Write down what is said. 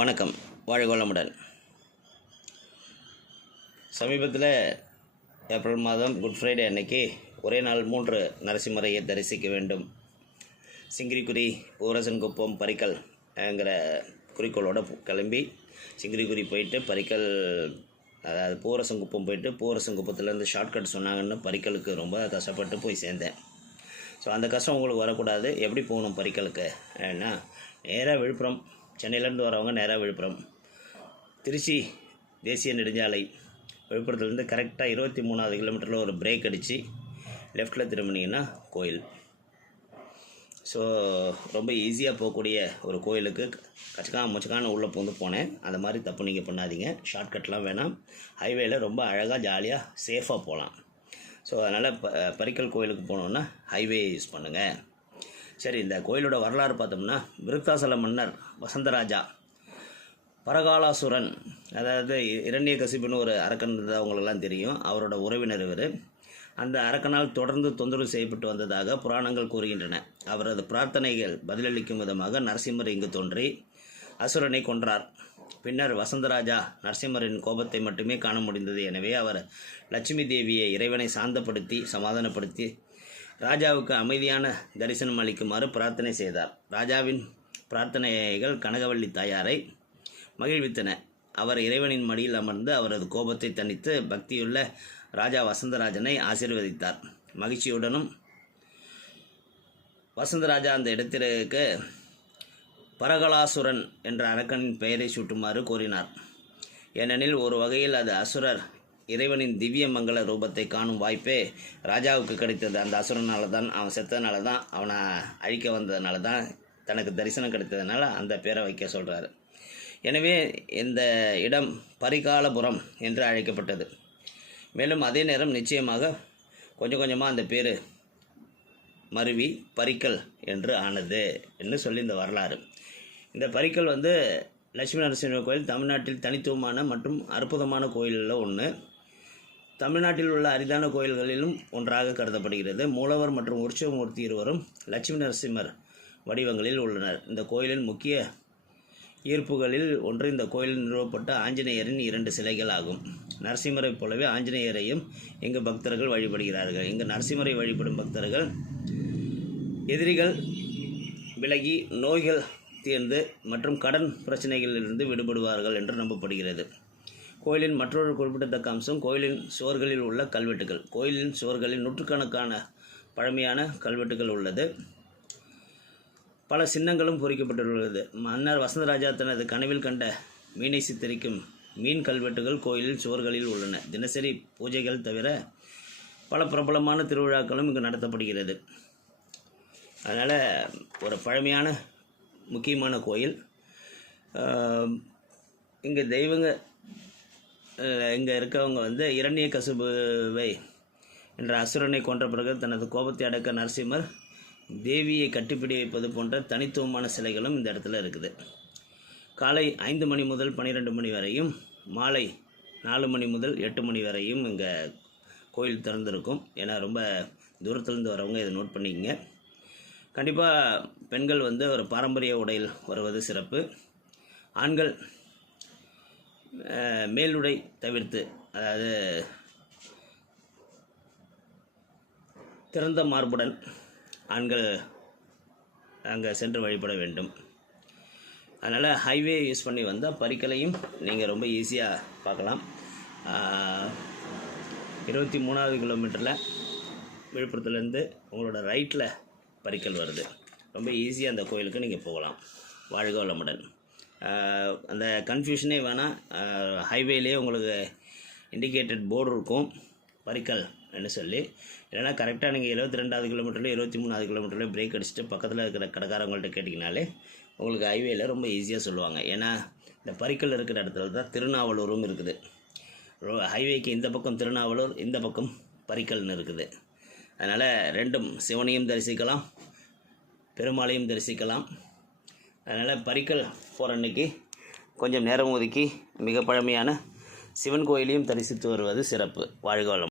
வணக்கம். வாழ்க சமீபத்தில் ஏப்ரல் மாதம் குட் ஃப்ரைடே அன்னைக்கு ஒரே நாள் மூன்று நரசிம்மரையை தரிசிக்க வேண்டும். சிங்கிரிக்குடி ஊரசன்குப்பம் பரிக்கல் ங்கிற குறிக்கோளோடு கிளம்பி சிங்கிரிக்குடி போயிட்டு பரிக்கல் அதாவது பூரசங்குப்பம் போயிட்டு பூரசங்குப்பத்துலேருந்து ஷார்ட்கட் சொன்னாங்கன்னு பரிக்கலுக்கு ரொம்ப கஷ்டப்பட்டு போய் சேர்ந்தேன். ஸோ அந்த கஷ்டம் உங்களுக்கு வரக்கூடாது. எப்படி போகணும் பரிக்கலுக்கு? ஏன்னா நேராக விழுப்புரம் சென்னையிலேருந்து வரவங்க நேராக விழுப்புரம். திருச்சி தேசிய நெடுஞ்சாலை விழுப்புரத்துலேருந்து கரெக்டாக இருபத்தி மூணாவது கிலோமீட்டரில் ஒரு பிரேக் அடித்து லெஃப்ட்டில் திரும்பினீங்கன்னா கோயில். ஸோ ரொம்ப ஈஸியாக போகக்கூடிய ஒரு கோயிலுக்கு கச்சக்கா முச்சக்கான உள்ளே பூந்து போனேன். அந்த மாதிரி தப்பு நீங்கள் பண்ணாதீங்க. ஷார்ட்கட்லாம் வேணாம். ஹைவேல ரொம்ப அழகாக ஜாலியாக சேஃபாக போகலாம். ஸோ அதனால் ப பரிக்கல் கோயிலுக்கு போனோன்னா ஹைவே யூஸ் பண்ணுங்கள் சரி இந்த கோயிலோட வரலாறு பார்த்தோம்னா விருத்தாசல மன்னர் வசந்தராஜா பரகாலாசுரன் அதாவது இரண்டிய கசிப்புன்னு ஒரு அரக்கன் இருந்தது அவங்களுக்கெல்லாம் தெரியும். அவரோட உறவினர் இவர். அந்த அரக்கனால் தொடர்ந்து தொந்தரவு செய்யப்பட்டு வந்ததாக புராணங்கள் கூறுகின்றன. அவரது பிரார்த்தனைகள் பதிலளிக்கும் விதமாக நரசிம்மர் இங்கு தோன்றி அசுரனை கொன்றார். பின்னர் வசந்தராஜா நரசிம்மரின் கோபத்தை மட்டுமே காண முடிந்தது. எனவே அவர் லட்சுமி தேவியை இறைவனை சாந்தப்படுத்தி சமாதானப்படுத்தி ராஜாவுக்கு அமைதியான தரிசனம் அளிக்குமாறு பிரார்த்தனை செய்தார். ராஜாவின் பிரார்த்தனைகள் கனகவள்ளி தாயாரை மகிழ்வித்தன. அவர் இறைவனின் மடியில் அமர்ந்து அவரது கோபத்தை தணித்து பக்தியுள்ள ராஜா வசந்தராஜனை ஆசீர்வதித்தார். மகிழ்ச்சியுடனும் வசந்தராஜா அந்த இடத்திற்கு பரகலாசுரன் என்ற அரக்கனின் பெயரை சூட்டுமாறு கூறினார் ஏனெனில் ஒரு வகையில் அது அசுரர் இறைவனின் திவ்ய மங்கள ரூபத்தை காணும் வாய்ப்பே ராஜாவுக்கு கிடைத்தது. அந்த அசுரனால தான் அவன் செத்ததுனால தான் அவனை அழிக்க வந்ததுனால தான் தனக்கு தரிசனம் கிடைத்ததுனால அந்த பேரை வைக்க சொல்கிறாரு எனவே இந்த இடம் பரிகாலபுரம் என்று அழைக்கப்பட்டது. மேலும் அதே நேரம் நிச்சயமாக கொஞ்சம் கொஞ்சமாக அந்த பேர் மருவி பரிக்கல் என்று ஆனது என்று சொல்லி இந்த வரலாறு. இந்த பரிக்கல் வந்து லட்சுமி நரசிம்மர் கோயில் தமிழ்நாட்டில் தனித்துவமான மற்றும் அற்புதமான கோயிலில் ஒன்று தமிழ்நாட்டில் உள்ள அரிதான கோயில்களிலும் ஒன்றாக கருதப்படுகிறது. மூலவர் மற்றும் உற்சவமூர்த்தி இருவரும் லட்சுமி நரசிம்மர் வடிவங்களில் உள்ளனர். இந்த கோயிலின் முக்கிய ஈர்ப்புகளில் ஒன்று இந்த கோயிலில் நிறுவப்பட்ட ஆஞ்சநேயரின் இரண்டு சிலைகள் ஆகும். நரசிம்மரைப் போலவே ஆஞ்சநேயரையும் இங்கு பக்தர்கள் வழிபடுகிறார்கள். இங்கு நரசிம்மரை வழிபடும் பக்தர்கள் எதிரிகள் விலகி நோய்கள் தீர்ந்து மற்றும் கடன் பிரச்சனைகளிலிருந்து விடுபடுவார்கள் என்று நம்பப்படுகிறது. கோயிலின் மற்றொரு குறிப்பிடத்தக்க அம்சம் கோயிலின் சுவர்களில் உள்ள கல்வெட்டுகள். கோயிலின் சுவர்களில் நூற்றுக்கணக்கான பழமையான கல்வெட்டுகள் உள்ளது. பல சின்னங்களும் பொறிக்கப்பட்டுள்ளது. மன்னர் வசந்தராஜா தனது கனவில் கண்ட மீனை சித்தரிக்கும் மீன் கல்வெட்டுகள் கோயிலில் சுவர்களில் உள்ளன. தினசரி பூஜைகள் தவிர பல பிரபலமான திருவிழாக்களும் இங்கு நடத்தப்படுகிறது. அதனால் ஒரு பழமையான முக்கியமான கோயில். இங்கே தெய்வங்க இங்கே இருக்கவங்க வந்து இரண்டிய கசுபுவை என்ற அசுரனை கொன்ற பிறகு தனது கோபத்தை அடக்க நரசிம்மர் தேவியை கட்டிப்பிடி வைப்பது போன்ற தனித்துவமான சிலைகளும் இந்த இடத்துல இருக்குது. காலை ஐந்து மணி முதல் பன்னிரெண்டு மணி வரையும் மாலை நாலு மணி முதல் எட்டு மணி வரையும் இங்கே கோயில் திறந்திருக்கும். ஏன்னா ரொம்ப தூரத்துலேருந்து வரவங்க இதை நோட் பண்ணிக்கங்க. கண்டிப்பாக பெண்கள் வந்து ஒரு பாரம்பரிய உடையில் வருவது சிறப்பு. ஆண்கள் மேலுடை தவிர்த்து அதாவது திறந்த மார்புடன் ஆண்கள் அங்கே சென்று வழிபட வேண்டும். அதனால் ஹைவே யூஸ் பண்ணி வந்தால் பரிக்கலையும் நீங்கள் ரொம்ப ஈஸியாக பார்க்கலாம். இருபத்தி மூணாவது கிலோமீட்டரில் விழுப்புரத்துலேருந்து உங்களோட ரைட்டில் பரிக்கல் வருது. ரொம்ப ஈஸியாக அந்த கோயிலுக்கு நீங்கள் போகலாம். வாழ்க வளமுடன். அந்த கன்ஃபியூஷனே வேணாம் ஹைவேலேயே உங்களுக்கு இண்டிகேட்டட் போர்டு இருக்கும். பரிக்கல் அப்படின்னு சொல்லி. இல்லைன்னா கரெக்டாக நீங்கள் எழுபத்தி ரெண்டாவது கிலோமீட்டரில் இருபத்தி மூணாவது கிலோமீட்டரில் பிரேக் அடிச்சுட்டு பக்கத்தில் இருக்கிற கடைக்காரங்கள்ட்ட கேட்டிங்கனாலே உங்களுக்கு ஹைவேயில் ரொம்ப ஈஸியாக சொல்லுவாங்க. ஏன்னா இந்த பரிக்கல் இருக்கிற இடத்துல தான் திருநாவலூரும் இருக்குது. ஹைவேக்கு இந்த பக்கம் திருநாவலூர் இந்த பக்கம் பரிக்கல்னு இருக்குது. அதனால் ரெண்டும் சிவனையும் தரிசிக்கலாம் பெருமாளையும் தரிசிக்கலாம். அதனால் பரிக்கல் போகிற அன்னைக்கு கொஞ்சம் நேரம் ஒதுக்கி மிக பழமையான சிவன் கோயிலையும் தரிசித்து வருவது சிறப்பு. வாழ்க வளம்